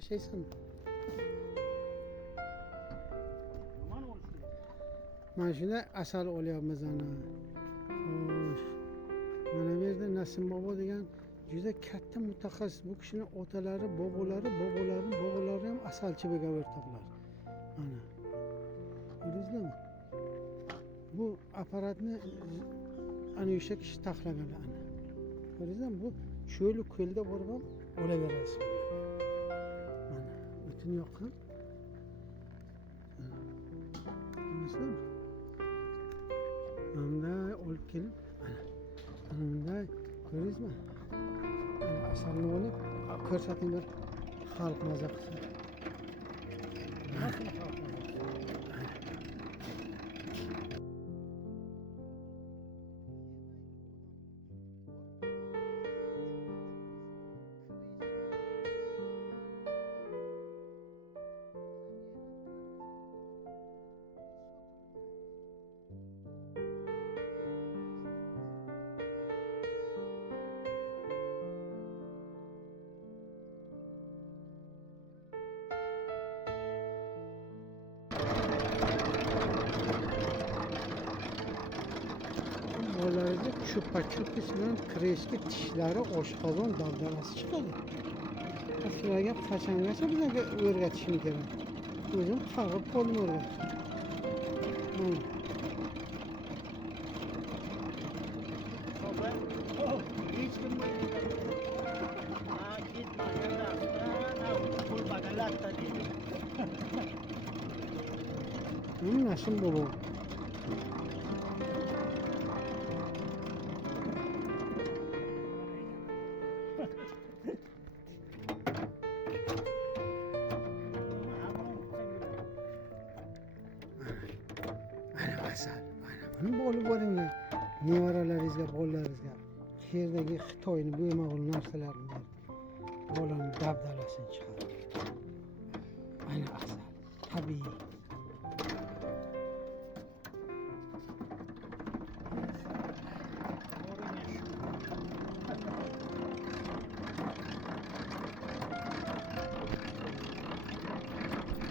Şeysin. Aman olsun. Mana shunda asal olyapmiz ana. Xo'sh. Mana bu yerda Nasim bobo degan juda katta mutaxassis. Bu kishining otalari, bobolari ham asalchi bo'lgan o'rtoqlar. Mana. Ko'rdingizmi? Bu apparatni ana o'sha kishi taxlaganlar ana. Ko'rdingizmi? Bu cho'l ko'lda borib ham olaverasiz. Mana o'tin yoqqan. Ko'rdingizmi? Bunday olib kelib, mana bunday ko'rdingizmi? Mana asalni olib ko'rsating bir xalq maza qilsin. Nasıl kalkmadı? Bolalarda chupa-chupis bilan kirishga tishlari oshqozon dabdalasi chiqadi. Shularga qachongacha bizlarga o'rgatishim kerak. O'zim qarg'ib qoldim o'rgatib. Baba, hiç bilmiyorum. Ha, gitme, ne kul bagalar da dedi. Nasim bobo. Mana asal. Mana buni olib boringlar. Nevaralaringizga, bolalaringizga. Yerdagi Xitoyni bo'lmag'ur narsalarni berib, bolani dabdalasini chiqarib. Ayni asal. Tabiiy.